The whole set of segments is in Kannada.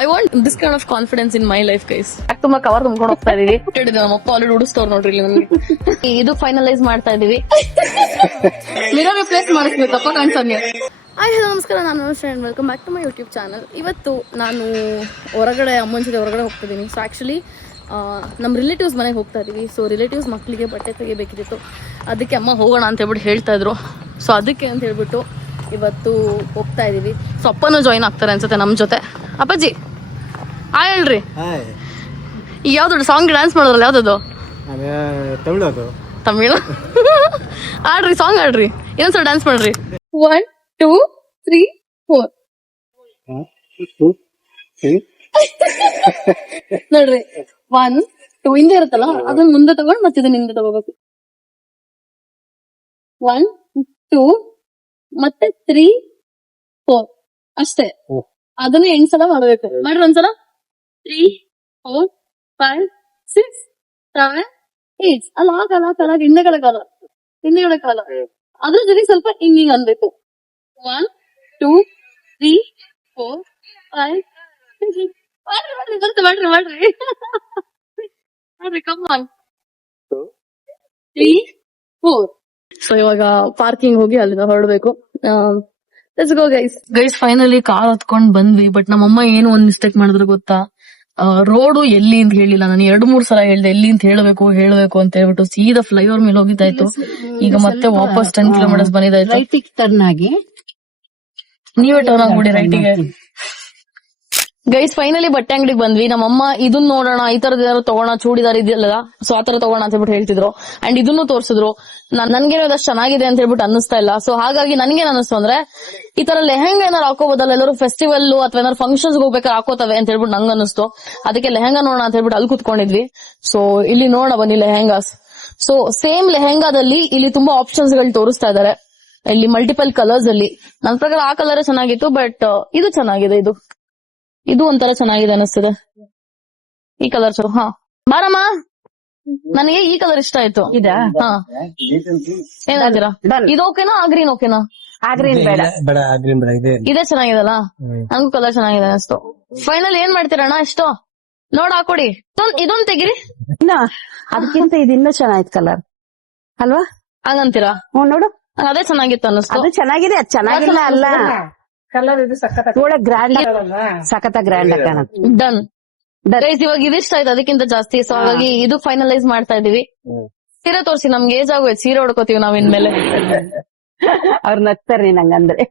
I want this kind of confidence in my life guys. ತುಂಬಾ ಕವರ್ ತುಂಬ್ಕೊಂಡು ಹೋಗ್ತಾ ಇದೀವಿ. ನಮ್ಮಪ್ಪ ಆಲ್ರೆಡಿ ಉಡಿಸ್ತವ್ರು ನೋಡ್ರಿ ಇಲ್ಲಿ ನಮ್ಗೆ. ಇದು ಫೈನಲೈಸ್ ಮಾಡ್ತಾ ಇದೀವಿ. ಮಿರರ್ ರಿಪ್ಲೇಸ್ ಮಾಡಿಸ್ಬೇಕಪ್ಪ ಕಾಣಿಸಂಗೆ. ಹಾಯ್ ಹಲೋ ನಮಸ್ಕಾರ, ನಾನು friend, welcome back to my YouTube channel. ಇವತ್ತು ನಾನು ಹೊರಗಡೆ ಅಮ್ಮನ ಜೊತೆ ಹೊರಗಡೆ ಹೋಗ್ತಿದ್ದೀನಿ. ಸೊ ಆ್ಯಕ್ಚುಲಿ ನಮ್ಮ ರಿಲೇಟಿವ್ಸ್ ಮನೆಗೆ ಹೋಗ್ತಾ ಇದೀವಿ. ಸೊ ರಿಲೇಟಿವ್ಸ್ ಮಕ್ಕಳಿಗೆ ಬಟ್ಟೆ ತೆಗಿಬೇಕಿತ್ತು, ಅದಕ್ಕೆ ಅಮ್ಮ ಹೋಗೋಣ ಅಂತ ಹೇಳ್ಬಿಟ್ಟು ಹೇಳ್ತಾ ಇದ್ರು. ಸೊ ಅದಕ್ಕೆ ಅಂತ ಹೇಳ್ಬಿಟ್ಟು ಇವತ್ತು ಹೋಗ್ತಾ ಇದೀವಿ. ಸೊ ಅಪ್ಪನೂ ಜಾಯಿನ್ ಆಗ್ತಾರೆ ಅನ್ಸುತ್ತೆ ನಮ್ಮ ಜೊತೆ. ಅಪ್ಪಾಜಿ ಹಾಯ್ ಹೇಳ್ರಿ. ಈಗ ಯಾವ್ದು ಸಾಂಗ್ ಡ್ಯಾನ್ಸ್ ಮಾಡೋದ್ರಲ್ಲ, ಯಾವ್ದದು? ತಮಿಳು. ಆಡ್ರಿ, ಸಾಂಗ್ ಆಡ್ರಿ, ಇನ್ನೊಂದ್ಸಲ ಡ್ಯಾನ್ಸ್ ಮಾಡ್ರಿ. 1 2 3 4 ನೋಡ್ರಿ. 1 2 ಹಿಂದೆ ಇರುತ್ತಲ್ಲ, ಅದನ್ನ ಮುಂದೆ ತಗೊಂಡು ಮತ್ತೆ ಇದನ್ನ ಹಿಂದೆ ತಗೋಬೇಕು. 1 2 ಮತ್ತೆ 3 4 ಅಷ್ಟೇ. ಅದನ್ನ 8 ಸಲ ಮಾಡ್ಬೇಕು. ಮಾಡ್ರಿ ಒಂದ್ಸಲ. 3 4 5 6 7 8 ಅಲ್ಲ ಹಿಂದೆಗಡೆ ಕಾಲ ಅದ್ರ ಜೊತೆ ಸ್ವಲ್ಪ ಹಿಂಗಿಂಗ್ ಅನ್ಬೇಕು. 1 2 3 4 5 6 ಮಾಡ್ರಿ ಕಮ್ ಆನ್. 3 4. ಸೊ ಇವಾಗ ಪಾರ್ಕಿಂಗ್ ಹೋಗಿ ಅಲ್ಲಿಂದ ಹೊರಡ್ಬೇಕು. Let's go guys. Finally car ಹತ್ಕೊಂಡ್ ಬಂದ್ವಿ. ಬಟ್ ನಮ್ಮಮ್ಮ ಏನು ಒಂದ್ ಮಿಸ್ಟೇಕ್ ಮಾಡಿದ್ರು ಗೊತ್ತಾ? ರೋಡು ಎಲ್ಲಿ ಅಂತ ಹೇಳಿಲ್ಲ. ನಾನು 2-3 ಸಲ ಹೇಳ್ದೆ ಎಲ್ಲಿ ಅಂತ ಹೇಳ್ಬೇಕು ಅಂತ ಹೇಳ್ಬಿಟ್ಟು ಸೀದಾ ಫ್ಲೈಓವರ್ ಮೇಲೆ ಹೋಗಿದ್ದಾಯ್ತು. ಈಗ ಮತ್ತೆ ವಾಪಸ್ 10 ಕಿಲೋಮೀಟರ್ಸ್ ಬಂದಿದ್ದಾಯ್ತು. ರೈಟಿಗೆ ಟರ್ನ್ ಆಗಿ ನೀವೇ ಟರ್ನ್ ಆಗ್ಬಿಡಿ ರೈಟಿಗೆ. ಗೈಸ್ ಫೈನಲಿ ಬಟ್ಟೆ ಅಂಗಡಿಗೆ ಬಂದ್ವಿ. ನಮ್ಮಮ್ಮ ಇದನ್ನ ನೋಡೋಣ, ಈ ತರದ ಏನಾದ್ರು ತಗೋಣ, ಚೂಡಿದಾರ್ ಇದೆಯಲ್ಲ, ಸೊ ಆತರ ತಗೋಣ ಅಂತ ಹೇಳ್ಬಿಟ್ಟು ಹೇಳ್ತಿದ್ರು. ಅಂಡ್ ಇದನ್ನು ತೋರ್ಸಿದ್ರು. ನನ್ಗೇನೋ ಅದಷ್ಟು ಚೆನ್ನಾಗಿದೆ ಅಂತ ಹೇಳ್ಬಿಟ್ಟು ಅನ್ನಿಸ್ತಾ ಇಲ್ಲ. ಸೊ ಹಾಗಾಗಿ ನನ್ಗೇನ್ ಅನ್ನಿಸ್ತು ಅಂದ್ರೆ, ಈ ತರ ಲೆಹಂಗಾ ಏನಾರು ಹಾಕೋಬೋದಲ್ಲ, ಎಲ್ಲರೂ ಫೆಸ್ಟಿವಲ್ ಅಥವಾ ಏನಾದ್ರು ಫಂಕ್ಷನ್ಸ್ ಹೋಗ್ಬೇಕಾದ್ರೆ ಹಾಕೋತವೆ ಅಂತ ಹೇಳ್ಬಿಟ್ಟು ನಂಗೆ ಅನ್ನಿಸ್ತು. ಅದಕ್ಕೆ ಲೆಹಂಗಾ ನೋಡೋಣ ಅಂತ ಹೇಳ್ಬಿಟ್ಟು ಅಲ್ಲಿ ಕುತ್ಕೊಂಡಿದ್ವಿ. ಸೊ ಇಲ್ಲಿ ನೋಡ ಬನ್ನಿ ಲೆಹಂಗಾಸ್. ಸೊ ಸೇಮ್ ಲೆಹಂಗಾದಲ್ಲಿ ಇಲ್ಲಿ ತುಂಬಾ ಆಪ್ಷನ್ಸ್ ಗಳು ತೋರಿಸ್ತಾ ಇದಾರೆ. ಇಲ್ಲಿ ಮಲ್ಟಿಪಲ್ ಕಲರ್ಸ್ ಅಲ್ಲಿ ನನ್ ಪ್ರಕಾರ ಆ ಕಲರ್ ಚೆನ್ನಾಗಿತ್ತು. ಬಟ್ ಇದು ಚೆನ್ನಾಗಿದೆ. ಇದು ಒಂಥರ ಚೆನ್ನಾಗಿದೆ ಅನಿಸ್ತದೆ. ಈ ಕಲರ್ ಹಾ ಬಾರಮ್ಮ, ನನಗೆ ಈ ಕಲರ್ ಇಷ್ಟ ಆಯ್ತು. ಹಾ ಏನಾಗ್ತೀರಾ? ಇದು ಓಕೆನಾ? ಆ ಗ್ರೀನ್ ಓಕೆನಾ? ಆಗ್ರೀನ್ ಬೇಡ. ಇದೇ ಚೆನ್ನಾಗಿದಲ್ಲ, ನಂಗೂ ಕಲರ್ ಚೆನ್ನಾಗಿದೆ ಅನಿಸ್ತು. ಫೈನಲ್ ಏನ್ ಮಾಡ್ತೀರಣ್ಣ? ಇಷ್ಟು ನೋಡ್ ಹಾಕೊಡಿ. ಇದೊಂದ್ ತೆಗಿರಿ. ಅದಕ್ಕಿಂತ ಇದಿನ್ನೂ ಚೆನ್ನಾಯ್ತು ಕಲರ್ ಅಲ್ವಾ? ಹಂಗಂತೀರಾ? ನೋಡು, ಅದೇ ಚೆನ್ನಾಗಿತ್ತು ಅನ್ನಿಸ್ತು. ಅದು ಚೆನ್ನಾಗಿದೆ, ಅದು ಚೆನ್ನಾಗಿಲ್ಲ ಅಲ್ಲ. ಕಲರ್ ಇದು ಸಖತ್ ಗ್ರ್ಯಾಂಡ್, ಸಖತ್ ಗ್ರ್ಯಾಂಡ್ ಕಾಣುತ್ತೆ. Done guys. ಇವಾಗ ಇದಿಷ್ಟ ಆಯ್ತು, ಅದಕ್ಕಿಂತ ಜಾಸ್ತಿ. ಸೊ ಹಾಗಾಗಿ ಇದು ಫೈನಲೈಸ್ ಮಾಡ್ತಾ ಇದೀವಿ. ಸೀರೆ ತೋರ್ಸಿ, ನಮ್ಗೆ ಏಜ್ ಆಗೋಯ್ತು, ಸೀರೆ ಹೊಡ್ಕೋತೀವಿ ನಾವ್ ಇನ್ಮೇಲೆ. ಅವ್ರ ನಗ್ತಾರ್ರಿ ನಂಗಂದ್ರೆ.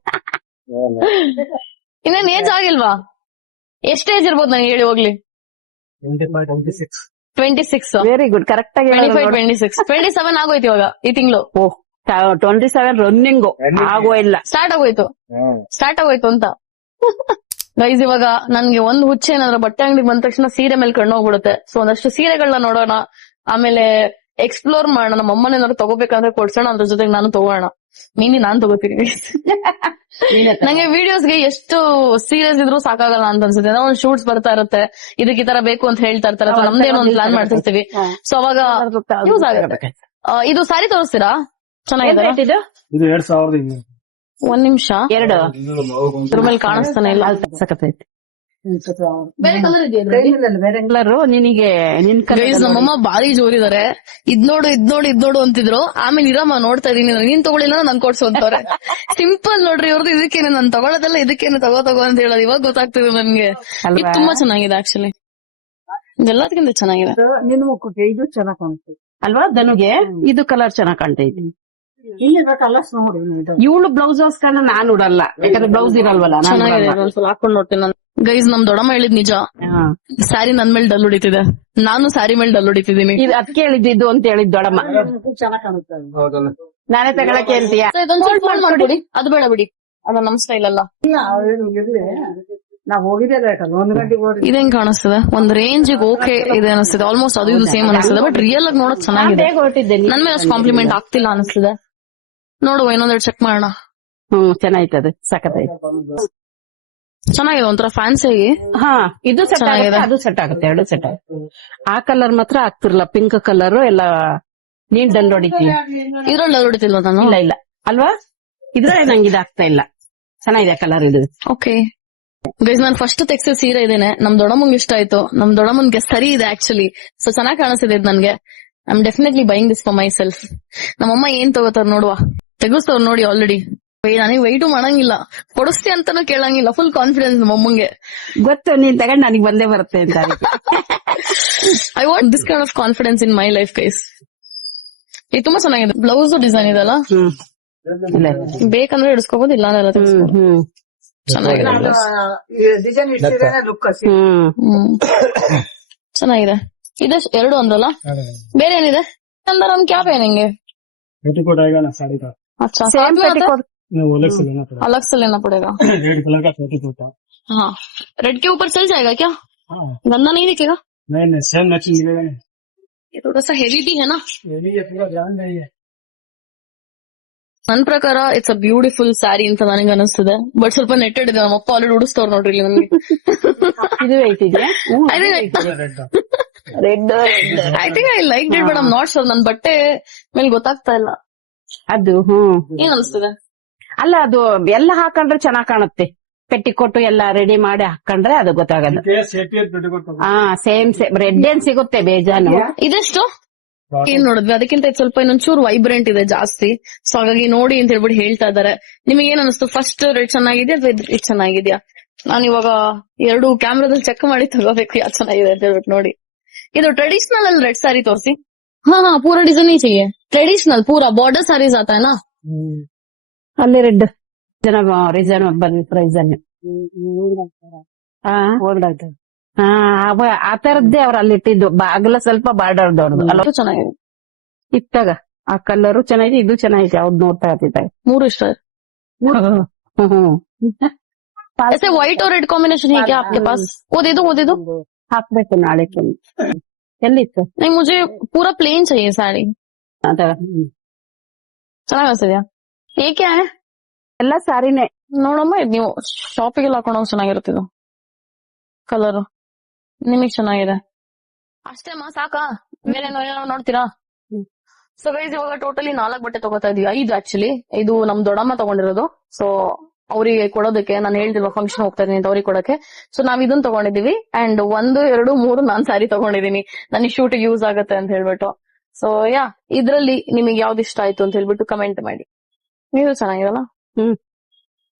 ಇನ್ನೇನ್ ಏಜ್ ಆಗಿಲ್ವಾ? ಎಷ್ಟ್ ಏಜ್ ಇರ್ಬೋದು ನನಗೆ ಹೇಳಿ ಹೋಗ್ಲಿ? 26. ವೆರಿ ಗುಡ್, ಕರೆಕ್ಟ್ ಆಗಿ 25 26 27 ಆಗೋಯ್ತು ಇವಾಗ ಈ ತಿಂಗಳು. 27 ರನ್ನಿಂಗ್ ಆಗೋ ಇಲ್ಲ, ಸ್ಟಾರ್ಟ್ ಆಗೋಯ್ತು ಅಂತ. ಗೈಸ್ ಇವಾಗ ನನ್ಗೆ ಒಂದ್ ಹುಚ್ಚ ಏನಾದ್ರು ಬಟ್ಟೆ ಅಂಗಡಿಗೆ ಬಂದ ತಕ್ಷಣ ಸೀರೆ ಮೇಲೆ ಕಣ್ಣು ಹೋಗ್ಬಿಡುತ್ತೆ. ಸೊ ಒಂದಷ್ಟು ಸೀರೆಗಳನ್ನ ನೋಡೋಣ, ಆಮೇಲೆ ಎಕ್ಸ್ಪ್ಲೋರ್ ಮಾಡೋಣ. ನಮ್ಮ ಅಮ್ಮನೇನಾದ್ರು ತಗೋಬೇಕಂದ್ರೆ ಕೊಡ್ಸೋಣ, ಅದ್ರ ಜೊತೆಗೆ ನಾನು ತಗೋಣ. ನಾನ್ ತಗೋತೀನಿ. ನಂಗೆ ವಿಡಿಯೋಸ್ಗೆ ಎಷ್ಟು ಸೀರಿಯಸ್ ಇದ್ರು ಸಾಕಾಗಲ್ಲ ಅಂತ ಅನ್ಸುತ್ತೆ. ಏನೋ ಒಂದ್ ಶೂಟ್ಸ್ ಬರ್ತಾ ಇರುತ್ತೆ, ಇದಕ್ಕೆ ಈ ತರ ಬೇಕು ಅಂತ ಹೇಳ್ತಾ ಇರ್ತಾರೆ, ಅಥವಾ ನಮ್ದೇನೋ ಒಂದು ಪ್ಲಾನ್ ಮಾಡ್ತಿರ್ತೀವಿ. ಸೊ ಅವಾಗ ಯೂಸ್ ಆಗುತ್ತೆ. ಇದು ಸ್ಯಾರಿ ತೋರಿಸ್ತೀರಾ? ಚೆನ್ನಾಗಿದೆ. ಇದು 2000. ಒಂದ್ ನಿಮಿಷ, 2 ಇದ್ರ ಮೇಲೆ ಕಾಣಿಸ್ತಾನೆ ಇಲ್ಲ. ಸಖತ್ತೈತಿ. ಬೇರೆ ಕಲರ್ ಇದೆಯಾ? ಬೇರೆ ಕಲರ್ ನಿನಗೆ ನಿನ್ ಗೈಸ್ ನಮ್ಮಮ್ಮ ಬಾರಿ ಜೋರಿದಾರೆ. ಇದ್ ನೋಡು ಅಂತಿದ್ರು. ಆಮೇಲೆ ಇರಮ್ಮ ನೋಡ್ತಾ ಇದೀನಿ, ನೀನ್ ತಗೊಳ್ಳಿಲ್ಲ ನನ್ ಕೊಡ್ಸು ಅಂತವ್ರೆ. ಸಿಂಪಲ್ ನೋಡ್ರಿ ಇವ್ರದ್ದು. ಇದಕ್ಕೇನೆ ನಾನ್ ತಗೊಳ್ಳೋದಲ್ಲ, ಇದಕ್ಕೇನೆ ತಗೋ ಅಂತ ಹೇಳೋದು ಇವಾಗ ಗೊತ್ತಾಗ್ತಿದೆ ನನ್ಗೆ. ಇದು ತುಂಬಾ ಚೆನ್ನಾಗಿದೆ ಆಕ್ಚುಲಿ, ಇದೆಲ್ಲದಕ್ಕಿಂತ ಚೆನ್ನಾಗಿದೆ. ನಿನ್ ಮುಖಕ್ಕೆ ಇದು ಚೆನ್ನಾಗ್ ಕಾಣ್ತದೆ ಅಲ್ವಾ? ಧನುಗೆ ಇದು ಕಲರ್ ಚೆನ್ನಾಗ್ ಕಾಣ್ತೈತಿ. ಕಲರ್ಸ್ ನೋಡಿ. ಇವಳು ಬ್ಲೌಸ್ ಹಾಸ್ಕೊಂಡ ನಾನ್ ಉಡಲ್ಲ, ಯಾಕಂದ್ರೆ ಬ್ಲೌಸ್ ಇರಲ್ವಲ್ಲ. ಚೆನ್ನಾಗಿದೆ, ಒಂದ್ಸಲ ಹಾಕೊಂಡ್ ನೋಡ್ತೀನಿ ನಾನು. ಗೈಸ್ ನಮ್ ದೊಡ್ಡಮ್ಮ ಹೇಳಿದ್ ನಿಜ, ಸ್ಯಾರಿ ನನ್ ಮೇಲೆ ಡಲ್ ಹೊಡಿತಿದೆ. ನಾನು ಸ್ಯಾರಿ ಮೇಲೆ ಡಲ್ ಹೊಡಿತಿದ್ದೀನಿ. ಅದಕ್ಕೆ ಹೇಳಿದ್ದು ಅಂತ ಹೇಳಿದ್ ದೊಡ್ಡಮ್ಮ. ಚೆನ್ನಾಗ್ ಕಾಣುತ್ತೆ. ನಾನೇ ತಗೊಳಕ್ ಹೇಳ್ತೀಯ? ಮಾಡ್ಬಿಡಿ, ಅದು ಬೇಡ ಬಿಡಿ, ಅದು ನಮ್ ಸ್ಟೈಲ್ ಅಲ್ಲ. ನಾವ್ ಹೋಗಿದ್ದೇವೆ 1 ಗಂಟೆಗೆ ಹೋಗಿ. ಇದೇನ್ ಕಾಣಿಸ್ತದೆ? ಒಂದ್ ರೇಂಜಿಗೆ ಓಕೆ ಇದೆ ಅನಿಸ್ತದೆ. ಆಲ್ಮೋಸ್ಟ್ ಅದು ಇದು ಸೇಮ್ ಅನಿಸ್ತದೆ. ಬಟ್ ರಿಯಲ್ ಆಗಿ ನೋಡಕ್ ಚೆನ್ನಾಗಿದೆ. ನನ್ ಮೇಲೆ ಅಷ್ಟು ಕಾಂಪ್ಲಿಮೆಂಟ್ ಆಗ್ತಿಲ್ಲ ಅನಿಸ್ತದೆ. ನೋಡುವ, ಇನ್ನೊಂದೆರಡು ಚೆಕ್ ಮಾಡೋಣ. ಚೆನ್ನಾಯ್ತದೆ, ಸಖತ್ತೈತೆ, ಚೆನ್ನಾಗಿದೆ, ಒಂಥರ ಫ್ಯಾನ್ಸಿ ಆಗಿ. ಹಾ, ಇದು ಸೆಟ್ ಆಗುತ್ತೆ, ಅದು ಸೆಟ್ ಆಗುತ್ತೆ, 2 ಸೆಟ್ ಆಗುತ್ತೆ. ಆ ಕಲರ್ ಮಾತ್ರ ಆಗ್ತಿರ್ಲಿಲ್ಲ, ಪಿಂಕ್ ಕಲರ್ ಎಲ್ಲ. ನೀನ್ ಡಲ್ ಹೊಡಿತೀವಿ, ಇದ್ರಲ್ಲಿ ಡಲ್ ಹೊಡಿತಿಲ್ವ ನಾನು? ಇಲ್ಲ ಅಲ್ವಾ? ಇದ್ರಲ್ಲಿ ನಂಗೆ ಇದಾಗ್ತಾ ಇಲ್ಲ. ಚೆನ್ನಾಗಿದೆ ಕಲರ್ ಇದು. ಓಕೆ, ಗೈಸ್ ನಾನು ಫಸ್ಟ್ ತೆಗ್ಸಿದ ಸೀರೆ ಇದೇನೆ, ನಮ್ ದೊಡ್ಡಮ್ಮಂಗ್ ಇಷ್ಟ ಆಯ್ತು, ನಮ್ ದೊಡ್ಡಮ್ಮನ್ಗೆ ಸರಿ ಇದೆ ಆಕ್ಚುಲಿ, ಸೊ ಚೆನ್ನಾಗಿ ಕಾಣಿಸ್ತಿದೆ ಇದು ನನ್ಗೆ. I am definitely buying this for my self. ನಮ್ಮಮ್ಮ ಏನ್ ತಗೋತಾರ ನೋಡುವ, ತೆಗಿಸ್ತವ್ರ ನೋಡಿ ಆಲ್ರೆಡಿ. ನನಗೆ ವೈಟು ಮಾಡಂಗಿಲ್ಲ, ಕೊಡಿಸ್ತಿ ಅಂತಾನು ಕೇಳಂಗಿಲ್ಲ, ಫುಲ್ ಕಾನ್ಫಿಡೆನ್ಸ್ ನಮ್ಮಮ್ಮಂಗೆ. ಗೊತ್ತು ನೀನ್ ತಗೊಂಡ್ ನನಗೆ ಬಂದೇ ಬರುತ್ತೆ ಅಂತ. I want this kind of confidence in my life guys. ಇದು ತುಂಬಾ ಚೆನ್ನಾಗಿದೆ, ಬ್ಲೌಸ್ ಡಿಸೈನ್ ಇದೆಲ್ಲ, ಬೇಕಂದ್ರೆ ಇಡಿಸ್ಕೋಬಹುದು, ಇಲ್ಲ ಅಂದ್ರೆ ತೆಗಿಸ್ಬೋದು. ಚೆನ್ನಾಗಿದೆ ಡಿಸೈನ್ ಇಟ್ಟಿದ್ರೆ ಲುಕ್ ಚೆನ್ನಾಗಿದೆ. ಇದೆ 2 ಅಂದ್ರಲ್ಲ, ಬೇರೆ ಏನಿದೆ अंदर हम क्या पहनेंगे? पेटीकोट आएगा ना साड़ी का, अच्छा सेम साथ में आता है? पेटीकोट वो अलग से लेना पड़ेगा। अलग से लेना पड़ेगा। रेड कलर का पेटीकोट है। हाँ, रेड के ऊपर चल जाएगा क्या? हाँ, गंदा नहीं दिखेगा? नहीं सेम मैचिंग मिलेगा। ये थोड़ा सा हेवी भी है ना, ये भी है, पूरा ध्यान नहीं है। ನನ್ ಪ್ರಕಾರ ಇಟ್ಸ್ ಅ ಬ್ಯೂಟಿಫುಲ್ ಸ್ಯಾರಿ ಅಂತ ನನಗೆ ಅನಿಸ್ತದೆ. ಬಟ್ ಸ್ವಲ್ಪ ನೆಟ್ಟೆಡ್ ಇದೆ, ನಮ್ಮಪ್ಪ ಆಲ್ರೆಡಿ ಉಡಿಸ್ತವ್ರು ನೋಡ್ರಿ ಇಲ್ಲಿ ನನಗೆ. ಇದು ವೆಯ್ಟ್ ಇದೆಯಾ? Red I think I like it, but I am not sure. ನನ್ ಬಟ್ಟೆ ಮೇಲೆ ಗೊತ್ತಾಗ್ತಾ ಇಲ್ಲ ಅದು. ಏನ್ ಅನಿಸ್ತದೆ? ಅಲ್ಲ, ಅದು ಎಲ್ಲ ಹಾಕೊಂಡ್ರೆ ಚೆನ್ನಾಗ್ ಕಾಣುತ್ತೆ. ಪೆಟ್ಟಿಕೊಟ್ಟು ಎಲ್ಲ ರೆಡಿ ಮಾಡಿ ಹಾಕೊಂಡ್ರೆ ಅದು ಗೊತ್ತಾಗಲ್ಲ. पेटीकोट ಹಾ, ಸೇಮ್ ರೆಡ್ ಏನ್ ಸಿಗುತ್ತೆ ಬೇಜಾನು. ಇದೆಷ್ಟು ಏನ್ ನೋಡಿದ್ವಿ, ಅದಕ್ಕಿಂತ ಇದು ಸ್ವಲ್ಪ ಇನ್ನೊಂಚೂರು ವೈಬ್ರೆಂಟ್ ಇದೆ ಜಾಸ್ತಿ, ಸೊ ಹಾಗಾಗಿ ನೋಡಿ ಅಂತ ಹೇಳ್ಬಿಟ್ಟು ಹೇಳ್ತಾ ಇದಾರೆ. ನಿಮಗೆ ಏನ್ ಅನಿಸ್ತು? ಫಸ್ಟ್ ರೆಡ್ ಚೆನ್ನಾಗಿದೆಯಾ ಅಥವಾ ಇದು ಚೆನ್ನಾಗಿದ್ಯಾ? ನಾನು ಇವಾಗ 2 ಕ್ಯಾಮ್ರಾದಲ್ಲಿ ಚೆಕ್ ಮಾಡಿ ತಗೋಬೇಕು ಯಾವ್ದು ಚೆನ್ನಾಗಿದೆ ಅಂತ ಹೇಳ್ಬಿಟ್ಟು ನೋಡಿ. ಇದು ಟ್ರೆಡಿಷನಲ್ ಅಲ್ಲಿ ರೆಡ್ ಸ್ಯಾರಿ ತೋರಿಸಿ. ಹಾ ಹಾ, ಪೂರಾ ಡಿಸೈನ್ ही चाहिए, ट्रेडिशनल पूरा बॉर्डर साड़ीज आता है ना. ಅಲ್ಲಿ ರೆಡ್ ಜನ ರೀಸನಬಲ್ ಪ್ರೈಸ್ ಅಲ್ಲಿ. ಆ ತರದ್ದೇ ಅವ್ರು ಅಲ್ಲಿ ಇಟ್ಟಿದ್ದು, ಬಾಗಲ ಸ್ವಲ್ಪ ಬಾರ್ಡರ್ ದೊಡ್ಡದು ಅಲ್ಲ. ಚೆನ್ನಾಗಿದೆ ಇತ್ತಾಗ ಆ ಕಲರು ಚೆನ್ನಾಗಿದೆ, ಇದು ಚೆನ್ನಾಗಿದೆ. ಅವ್ರು ನೋಡ್ತಾ ಇರ್ತಿದ್ದಾಗ 3 ಇಷ್ಟ. ऐसे व्हाइट और रेड कॉम्बिनेशन है क्या आपके पास? वो दे दो ಹಾಕ್ಬೇಕು ನಾಳೆ. ಎಲ್ಲಿತ್ತು? नहीं, मुझे पूरा प्लेन चाहिए साड़ी. ಅದ ಚೆನ್ನಾಗಿದ್ಯಾ? ಏಕೆ ಎಲ್ಲ ಸಾರಿನೇ ನೋಡಮ್ಮ, ಇದು ನೀವು ಶಾಪಿಗೆಲ್ಲ ಹಾಕೊಂಡೋಗಿ ಚೆನ್ನಾಗಿರುತ್ತಿದ್ದು ಕಲರ್, ನಿಮಗ್ ಚೆನ್ನಾಗಿದೆ ಅಷ್ಟೇ ಅಮ್ಮ, ಸಾಕಾ? ಬೇರೆ ಏನಾದ್ರು ನೋಡ್ತೀರಾ? ಸೊ ಗೈಸ್, ಇವಾಗ ಟೋಟಲಿ 4 ಬಟ್ಟೆ ತಗೋತಾ ಇದೀವಿ. 5 ಆಕ್ಚುಲಿ. ಇದು ನಮ್ ದೊಡ್ಡಮ್ಮ ತಗೊಂಡಿರೋದು, ಸೊ ಅವ್ರಿಗೆ ಕೊಡೋದಕ್ಕೆ. ನಾನು ಹೇಳ್ತಿಲ್ವಾ ಫಂಕ್ಷನ್ ಹೋಗ್ತಾ ಇದೀನಿ ಅಂತ ಅವ್ರಿಗೆ ಕೊಡಕ್ಕೆ. ಸೊ ನಾವ್ ಇದನ್ನ ತಗೊಂಡಿದೀವಿ, ಅಂಡ್ 1, 2, 3 ನಾನ್ ಸ್ಯಾರಿ ತಗೊಂಡಿದೀನಿ, ನನಗೆ ಶೂಟ್ ಯೂಸ್ ಆಗತ್ತೆ ಅಂತ ಹೇಳ್ಬಿಟ್ಟು. ಸೊ ಇದ್ರಲ್ಲಿ ನಿಮಗೆ ಯಾವ್ದು ಇಷ್ಟ ಆಯ್ತು ಅಂತ ಹೇಳ್ಬಿಟ್ಟು ಕಮೆಂಟ್ ಮಾಡಿ. ಇದು ಚೆನ್ನಾಗಿರಲ್ಲ?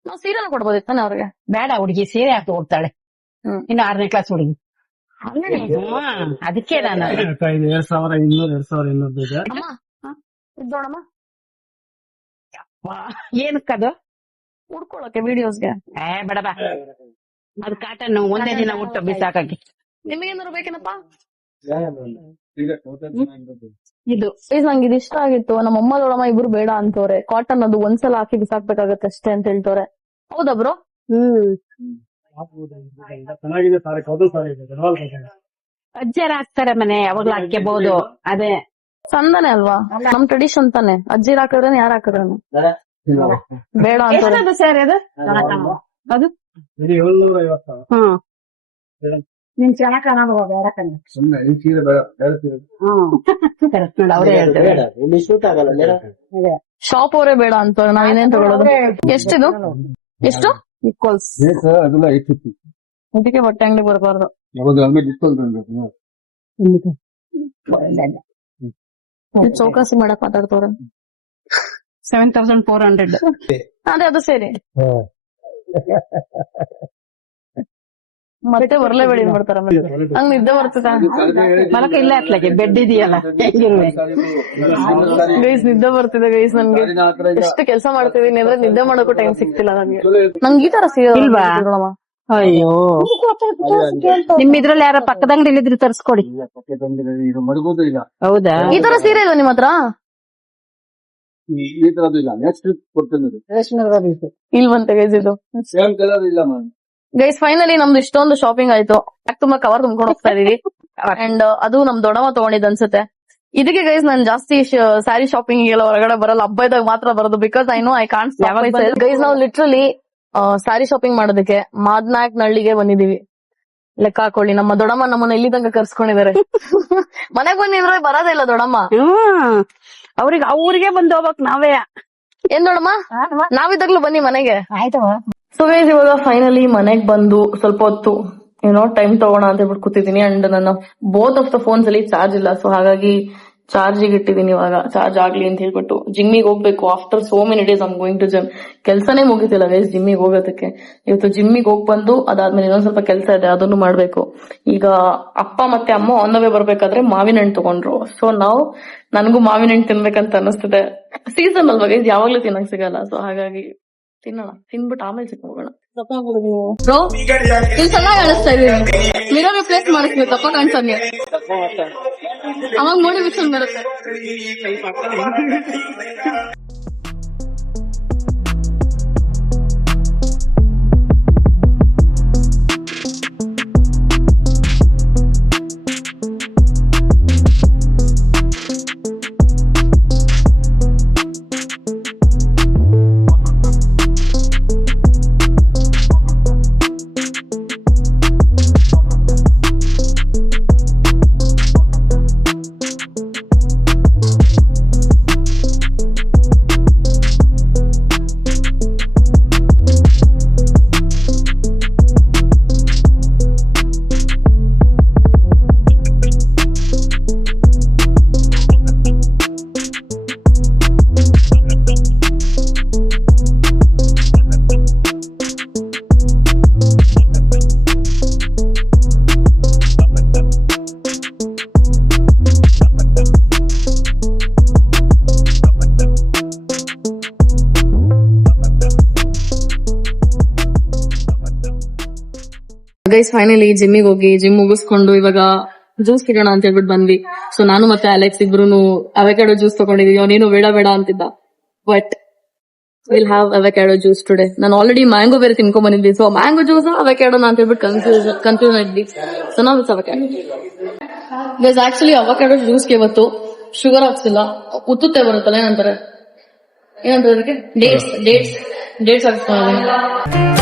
ನಾವ್ ಸೀರೆನ ಕೊಡ್ಬೋದಿತ್ತಾನೆ ಅವ್ರಿಗೆ? ಬೇಡ, ಹುಡುಗಿ ಸೀರೆ ಹಾಕಿ ಹೋಗ್ತಾಳೆ. ಇನ್ನು 6ನೇ ಕ್ಲಾಸ್ ಹುಡುಗಿ. ಅದಕ್ಕೆ ನಾನು 2200 ಇದೆ। ಅಮ್ಮ ಇದ್ ನೋಡಮ್ಮ, ಏನಕ್ಕದು ಉಡ್ಕೊಳಕ್ಕೆ ವಿಡಿಯೋಸ್ಗೆ. ಬೇಡ ಬಾ, ಅದು ಕಾಟನ್ ಒಂದೇ ದಿನ ಉಟ್ಟು ಬಿಸಾಕಿ. ನಿಮಗೇನಾದ್ರು ಬೇಕೇನಪ್ಪ? ಇದು ನಂಗೆ ಇದು ಇಷ್ಟ ಆಗಿತ್ತು. ನಮ್ಮ ಅಮ್ಮ ದೊಡ್ಡಮ್ಮ ಇಬ್ರು ಬೇಡ ಅಂತವ್ರೆ. ಕಾಟನ್ ಅದು ಒಂದ್ಸಲ ಹಾಕಿ ಬಿಸಾಕ್ಬೇಕಾಗತ್ತೆ ಅಷ್ಟೇ ಅಂತ ಹೇಳ್ತವ್ರೆ. ಹೌದಾ ಬ್ರೋ? ಚೆನ್ನಾಗಿದೆ ಸಾರಿ, ಕೌದು ಸಾರಿ ಇದೆ, ಗಡ್ವಾಲ್ ಕಾಟನ್. ಅಜ್ಜರ ಹಾಕ್ತಾರೆ ಮನೆ, ಯಾವಾಗ್ಲೂ ಹಾಕ್ಯಬಹುದು. ಅದೇ ಚಂದನೆ ಅಲ್ವಾ, ನಮ್ ಟ್ರೆಡಿಷನ್ ತಾನೆ. ಅಜ್ಜಿರ್ ಹಾಕಿದ್ರೇನೆ, ಯಾರು ಹಾಕಿದ್ರೇನೆ ಬೇಡ ಅಂತ. ಸರ್ ಅದು ಅದು ಇದು 750। ನಿನ್ ಚೆನ್ನಾಗ್ ಕಾಣೋದು ಬೇಡ ಕಣ್ಣು. ಸುಮ್ಮನೆ ಈ ಸೀರೆ ಬೇಡ, ಬೇರೆ ಸೀರೆ ಕರೆಕ್ಟ್ ನೋಡಿ, ಅವರೇ ಹೇಳ್ತಾರೆ. ಶಾಪ್ ಅವರೇ ಬೇಡ ಅಂತ. ನಾವ್ ಏನೇನ್ ತಗೊಳ್ಳೋದು? ಎಷ್ಟಿದು? ಎಷ್ಟು ಈಕ್ವಲ್ಸ್? ಅದೆಲ್ಲ 850। ಅದಕ್ಕೆ ಬಟ್ಟೆ ಅಂಗಡಿ ಬರ್ಬಾರ್ದು. ಚೌಕಾಸಿ ಮಾಡಕ್ ಮಾತಾಡ್ತವ್ರೆ. 7400. ಅದೇ ಅದು ಸೇರಿ ಮತ್ತೆ ಬರ್ಲೇಬೇಡಿ ಮಾಡ್ತಾರ. ಹಂಗ್ ನಿದ್ದೆ ಬರ್ತದ? ಮಲಕ ಇಲ್ಲ ಅತ್ಲಾಗೆ ಬೆಡ್ ಇದೆಯಲ್ಲ, ಹೆಂಗಿರುವೆ ಗೈಸ್, ನಿದ್ದೆ ಬರ್ತಿದೆ ಗೈಸ್ ನನ್ಗೆ. ಎಷ್ಟು ಕೆಲಸ ಮಾಡ್ತಿದೀನಿ ಅಂದ್ರೆ ನಿದ್ದೆ ಮಾಡೋಕ್ಕೂ ಟೈಮ್ ಸಿಗ್ತಿಲ್ಲ ನನ್ಗೆ. ನಂಗೆ ಈ ತರ ಇಲ್ವಾ? ಅಯ್ಯೋ, ನಿಮ್ ಇದ್ರಲ್ಲಿ ಯಾರ ಪಕ್ಕದಂಗಡಿ ಇದ್ರೆ ತರ್ಸ್ಕೊಡಿ. ಮಡಗೋದು ಇಲ್ಲ. ಹೌದಾ? ಈ ತರ ಸೀರೆ ಇದೆ ನಿಮ್ ಹತ್ರ? ಈ ತರದ್ದು ಇಲ್ಲ, ನೆಕ್ಸ್ಟ್ ಕೊಡ್ತೇನೆ. ಇಲ್ವಂತೆ ಗೈಸ್ ಇದು. ಸೇಮ್ ಕಲರ್ ಇಲ್ಲ ಮ್ಯಾಮ್. ಗೈಸ್ ಫೈನಲಿ ನಮ್ದು ಇಷ್ಟೊಂದು ಶಾಪಿಂಗ್ ಆಯ್ತು. ತುಂಬಾ ಕವರ್ ತುಂಬ್ಕೊಂಡು ಹೋಗ್ತಾ ಇದೀವಿ. ಅಂಡ್ ಅದು ನಮ್ ದೊಡ್ಡಮ್ಮ ತಗೊಂಡಿದ್ ಅನ್ಸುತ್ತೆ. ಇದಕ್ಕೆ ಗೈಸ್ ನಾನು ಜಾಸ್ತಿ ಸ್ಯಾರಿ ಶಾಪಿಂಗ್ ಎಲ್ಲ ಹೊರಗಡೆ ಬರಲ್ಲ, ಹಬ್ಬ ಇದ್ದಾಗ ಮಾತ್ರ ಬರೋದು. Because I know I can't guys. ನಾವು ಲಿಟ್ರಲಿ ಸ್ಯಾರಿ ಶಾಪಿಂಗ್ ಮಾಡೋದಕ್ಕೆ ಮಾದನಾಯಕನಹಳ್ಳಿಗೆ ಬಂದಿದೀವಿ. ಲೆಕ್ಕ ಹಾಕೊಳ್ಳಿ, ನಮ್ಮ ದೊಡ್ಡಮ್ಮ ನಮ್ಮನ್ನ ಇಲ್ಲಿ ತನಕ ಕರ್ಸ್ಕೊಂಡಿದ್ದಾರೆ. ಮನೆಗ್ ಬಂದಿದ್ರೆ ಬರೋದೇ ಇಲ್ಲ ದೊಡ್ಡಮ್ಮ. ಅವ್ರಿಗೆ ಬಂದು ಹೋಗ್ಬೇಕ್ ನಾವೇ. ಏನ್ ದೊಡ್ಡಮ್ಮ, ನಾವಿದ್ದಾಗ್ಲೂ ಬನ್ನಿ ಮನೆಗೆ. ಆಯ್ತವ. ಸೊ ಗೈಸ್ ಇವಾಗ ಫೈನಲಿ ಮನೆಗ್ ಬಂದು ಸ್ವಲ್ಪ ಹೊತ್ತು ಏನೋ ಟೈಮ್ ತಗೋಣ ಅಂತ ಹೇಳ್ಬಿಟ್ಟು ಕೂತಿದ್ದೀನಿ. ಅಂಡ್ ನನ್ನ ಬೋತ್ ಆಫ್ ದ ಫೋನ್ಸ್ ಅಲ್ಲಿ ಚಾರ್ಜ್ ಇಲ್ಲ, ಸೊ ಹಾಗಾಗಿ ಚಾರ್ಜಿಗೆ ಇಟ್ಟಿದ್ದೀನಿ. ಇವಾಗ ಚಾರ್ಜ್ ಆಗ್ಲಿ ಅಂತ ಹೇಳ್ಬಿಟ್ಟು ಜಿಮ್ಮಿಗೆ ಹೋಗ್ಬೇಕು. After so many days I'm going to gym. ಕೆಲ್ಸನೇ ಮುಗಿತಿಲ್ಲ ಗೈಸ್ ಜಿಮ್ಮಿಗೆ ಹೋಗೋದಕ್ಕೆ. ಇವತ್ತು ಜಿಮ್ಮಿಗೆ ಹೋಗ್ ಬಂದು ಅದಾದ್ಮೇಲೆ ಇನ್ನೊಂದ್ ಸ್ವಲ್ಪ ಕೆಲಸ ಇದೆ, ಅದನ್ನು ಮಾಡ್ಬೇಕು. ಈಗ ಅಪ್ಪ ಮತ್ತೆ ಅಮ್ಮ ಆನ್ ದ ವೇ ಬರ್ಬೇಕಾದ್ರೆ ಮಾವಿನ ಹಣ್ಣು ತಗೊಂಡ್ರು. ಸೊ ನಾವು ನನಗೂ ಮಾವಿನ ಹಣ್ಣು ತಿನ್ಬೇಕಂತ ಅನಿಸ್ತಿದೆ. ಸೀಸನ್ ಅಲ್ವಾ ಗೈಸ್, ಯಾವಾಗ್ಲೂ ತಿನ್ನಕ್ ಸಿಗಲ್ಲ. ಸೊ ಹಾಗಾಗಿ ತಿನ್ನೋಣ, ತಿನ್ಬಿಟ್ಟು ಆಮೇಲೆ ಚಿಕ್ಕ ಹೋಗೋಣ. ಬ್ರೋ ಇಲ್ಲಿ ಚೆನ್ನಾಗಿ ಕಾಣಿಸ್ತಾ ಇದೀನಿ. ಮಿರರ್ ರಿಪ್ಲೇಸ್ ಮಾಡಿಸ್ಬೇಕು, ತಪ್ಪ ಕಾಣಿಸಂಗೆ. ಅವಾಗ ಮೋಟಿವೇಶನ್ ಬರುತ್ತೆ. ಗೈಸ್ ಫೈನಲಿ ಜಿಮ್ಮಿಗೆ ಹೋಗಿ ಜಿಮ್ ಮುಗಿಸ್ಕೊಂಡು ಇವಾಗ ಜ್ಯೂಸ್ ಕುಡಿಯೋಣ ಅಂತ ಹೇಳ್ಬಿಟ್ಟು ಬಂದ್ವಿ. ಸೊ ನಾನು ಮತ್ತೆ ಅಲೆಕ್ಸ್ ಇಬ್ರು ಅವಕಾಡೋ ಜ್ಯೂಸ್ ತಗೊಂಡಿದೀವಿ. ಅವನೇನು ಬೇಡ ಬೇಡ ಅಂತಿದ್ದ, but will have avocado juice today. ನಾನು ಆಲ್ರೆಡಿ ಮ್ಯಾಂಗೋ ಬೇರೆ ತಿನ್ಕೊಂಡ್ ಬಂದಿದ್ವಿ. ಸೊ ಮ್ಯಾಂಗೋ ಜ್ಯೂಸ್ ಅವಕಾಡೋನ ಅಂತ ಹೇಳ್ಬಿಟ್ಟು ಕನ್ಫ್ಯೂಸ್ ಆಗಿದ್ವಿ. ಸೊ ನಾವು it's avocado guys. Actually avocado ಜ್ಯೂಸ್ಗೆ ಇವತ್ತು ಶುಗರ್ ಹಾಕ್ಸಿಲ್ಲ, ಉತ್ತುತ್ತೆ ಬರುತ್ತಲ್ಲ, ಏನಂತಾರೆ ಅದಕ್ಕೆ, ಡೇಟ್ಸ್ ಹಾಕ್ಸ್ಕೊಂಡಿದ್ದೀನಿ.